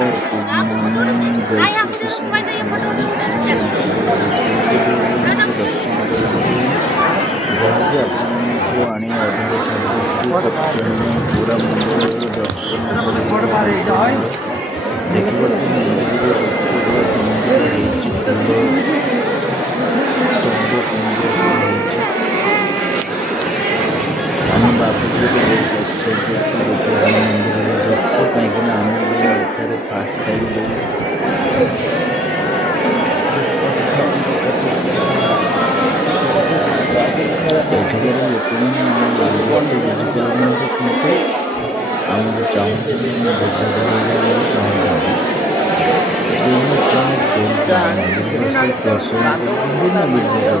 नमस्कार जय श्री कृष्ण श्रीमान दर्शन करेंगे जहाँकि आपको आने अधारे छाड़ी पूरा मंदिर दर्शन देखिए आम बाबू बहुत एक्साइट अच्छे देखिए मंदिर दृश्य कहीं आम फास्ट टाइम ଏଠିକାର ଲୋକମାନେ ବୁଝିପାରୁନାହାନ୍ତି କିନ୍ତୁ ଆମକୁ ଚାହୁଁଛନ୍ତି ଭେଟ କରିବାକୁ ଚାହୁଁଛନ୍ତି ଦର୍ଶନ କରୁଛନ୍ତି ନା ଭିଡ଼ିଓ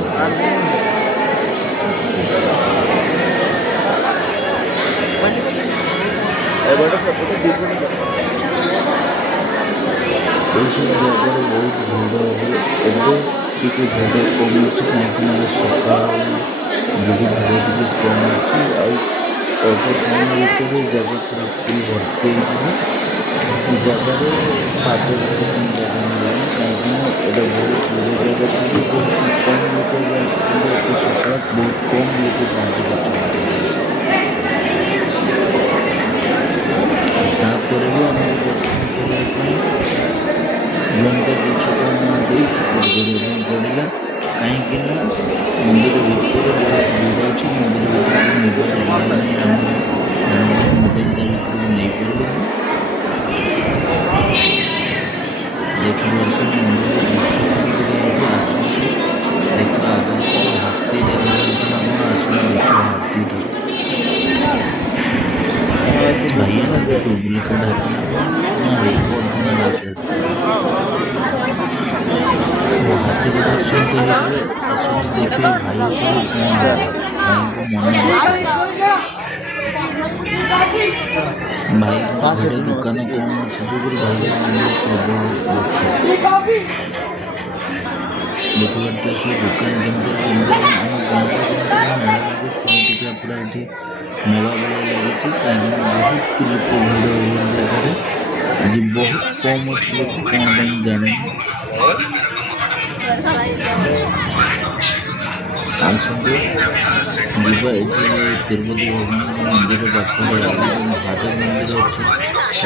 ଏଇସବୁ ଜାଗାରେ ବହୁତ ଭିଡ଼ ହୁଏ ଏବେ ଟିକେ ଭିଡ଼ କମୁଛି କାହିଁକିନା ସକାଳ ଯୋଗୁଁ ଭିଡ଼ ଟିକେ କମୁଛି ଆଉ ଅଳ୍ପ ସମୟ ଭିତରେ ଜାଗା ପୁରା ଫୁଲ୍ ଭର୍ତ୍ତି ହେଇଯିବ ଏ ଜାଗାରେ ପାଦ ପାଇଁ ଜାଗା ମିଳିବ କାହିଁକିନା ଏଇଟା ବହୁତ ଦୂର ଜାଗା ଥିଲେ ବହୁତ କମ୍ ଲୋକ ଯାଉଛନ୍ତି ଏତେ ସକାଳ ବହୁତ କମ୍ ଲୋକ ପହଞ୍ଚି ପାରୁଛନ୍ତି ତାପରେ ବି ଆମକୁ ଦର୍ଶନ କରିବା ପାଇଁ ଘଣ୍ଟା କିଛି ନ ଦେଇକି କରିବା ପାଇଁ ପଡ଼ିଲା କାହିଁକିନା ମନ୍ଦିର ଭିତରେ ବହୁତ ଭିଡ଼ ଅଛି ମନ୍ଦିର ଭିତରକୁ ନେବା ନାହିଁ ଆମେ ମୋବାଇଲ ତା ଭିତରକୁ ନେଇପାରିବୁନି ଦେଖିପାରୁଛନ୍ତି ମନ୍ଦିର ଦୃଶ୍ୟ କେମିତି ରହିଛି ଆସନ୍ତୁ ଦେଖିବା ଆଗକୁ ହାତୀ ଦେଖାଯାଉଛି ନା କ'ଣ ଆସନ୍ତୁ ଦେଖିବା ହାତୀଟା भैया ना तो डुप्लीकेट है हाथी के दर्शन देखिए असुर देखिए भाई को मन भाई को दुकान कौन अच्छे भाई देखिए से दुकान जमी गाँव मेला लगे सेमती पूरा ये मेला बेला लगी कहीं बहुत लोक भिड़ हुए जगह आज बहुत कम अच्छे लोग कौन जाने आसते जीवा ये तिरुपति भगवान मंदिर पाखे महादेव मंदिर अच्छे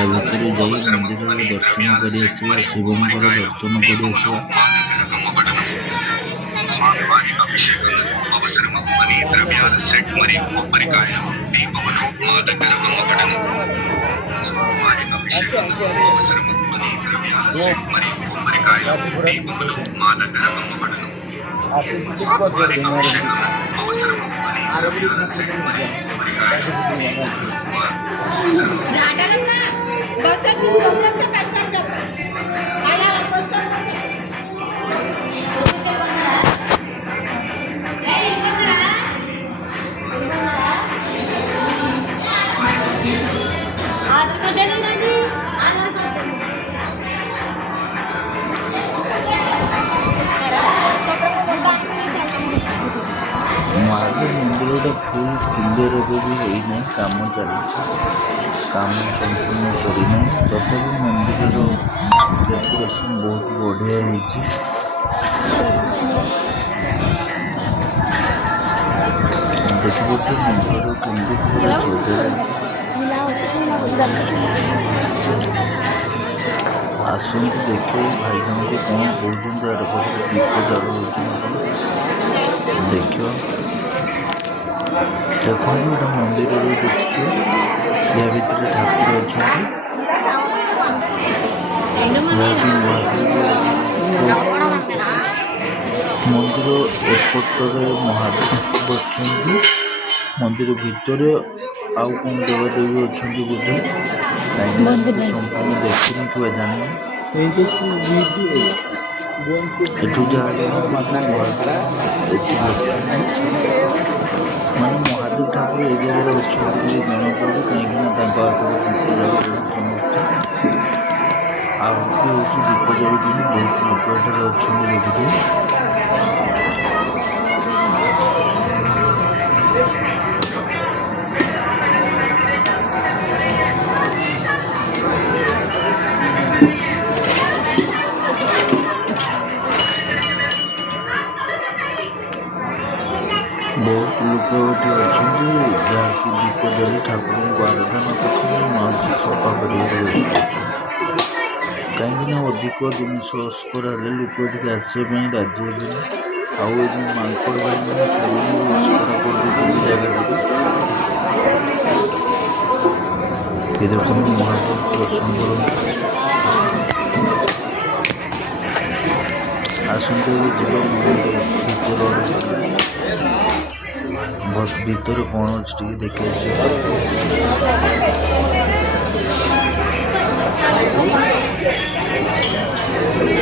भितर जा मंदिर दर्शन कर शिवंकर दर्शन कर महादेव मंदिर फुल क्लियर भी है कम चलती कम संपूर्ण सरीना तथापि मंदिर डेकोरेशन बहुत बढ़िया देखिए मंदिर केमती पूरा आसत देखिए भाई जन कौन कहते दीप जल देखिए देखो गोटे मंदिर देखिए या भर ठाकुर अच्छा मंदिर एपटे महादेव बच्चे मंदिर भितर आउ कौन देवदेवी अच्छा बोधे संपूर्ण देखी थोड़ा जाने एठू जहाँ माने महादेव ठाकुर ये जगह अच्छा जना पड़े कहीं समस्त आगे हूँ दीप जल बहुत लोग अच्छा देखिए ଦୀପଟି ଅଛନ୍ତି ଯାହାକି ଦୀପ ଦେଲେ ଠାକୁରଙ୍କୁ ଆରାଧନା କରୁଛନ୍ତି ମାଉସୀ ସଫା କରିବାରେ ବ୍ୟସ୍ତ ଅଛନ୍ତି। କାହିଁକିନା ଅଧିକ ଜିନିଷ ଅସ୍କର ହେଲେ ଲୋକ ଏଠିକି ଆସିବା ପାଇଁ ରାଜି ହେବେନି। ଆଉ ଏ ଯେଉଁ ମାଙ୍କଡ଼ ଭାଇମାନେ ସେମାନେ ବି ଅସ୍କର କରିଦେଇଛନ୍ତି ଜାଗାଟିକୁ। ଏ ଦେଖନ୍ତୁ ମହାପ୍ରଭୁ ଦର୍ଶନ କରନ୍ତୁ। ଆସନ୍ତୁ ଯିବା ମନ୍ଦିର ଭିତରେ କ'ଣ ଅଛି ଟିକେ ଦେଖି ଆସିବା।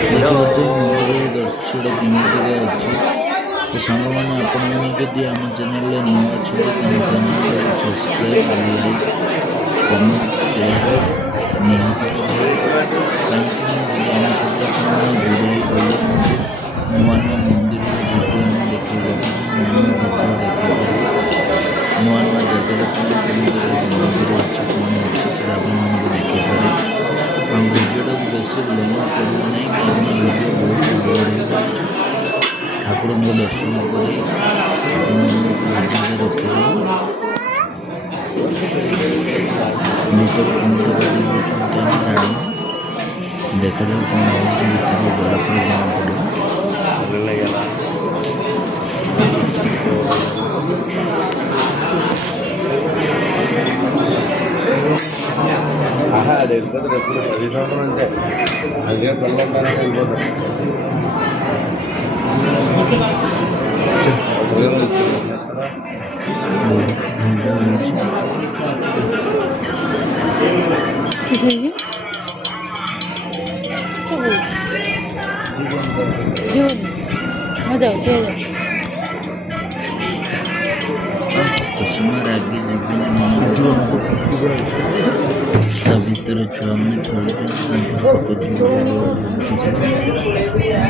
ମନ୍ଦିରର ଦୃଶ୍ୟଟା କେମିତିକା ଅଛି ତ ସାଙ୍ଗମାନେ ଆପଣମାନେ ଯଦି ଆମ ଚ୍ୟାନେଲରେ ନୂଆ ଅଛନ୍ତି ତାଙ୍କ ଚ୍ୟାନେଲକୁ ସବସ୍କ୍ରାଇବ୍ ଲାଇକ୍ କମେଣ୍ଟ ସେୟାର ନିହାତି କରିବେ। କାହିଁକିନା ଯଦି ଆମ ସହିତ ଆପଣମାନେ ଯୋଡ଼ି ଗଲେ ନୂଆ ନୂଆ ମନ୍ଦିରର ଭିଡ଼ିଓ ଆମେ ଦେଖିବାକୁ ନୂଆ ନୂଆ ଜାଗାରେ ମନ୍ଦିର ଅଛି କ'ଣ ଅଛି ସେଟା ଆପଣମାନଙ୍କୁ ଦେଖେଇପାରିବେ। ଆଉ ଭିଡ଼ିଓଟାକୁ ବେଶୀ ଲମ୍ବା କରିବା ନାହିଁ କାହିଁକିନା ଭିଡ଼ିଓ ବହୁତ ବଡ଼ ହେଇଯାଉଛି। ଠାକୁରଙ୍କ ଦର୍ଶନ କରି ଆପଣମାନଙ୍କୁ ଭିଡ଼ିଓରେ ରଖିଦେବୁ। ଭିତରେ କେମିତି ହେଉଛନ୍ତି ଆମେ ଜାଣିବୁ। ଦେଖାଯାଉ କ'ଣ ହେଉଛି ଭିତରକୁ ଗଲା ପରେ ଜଣାପଡ଼ିବ। ଚଷମାରେ ଆଗେ ଯିବେନି ତା ଭିତରେ ଛୁଆମାନେ ଖେଳୁଛନ୍ତି ଏଠାରେ ବି ମୋବାଇଲ ଭିଡ଼ିଓ କରିବା ପାଇଁ ପଛରେ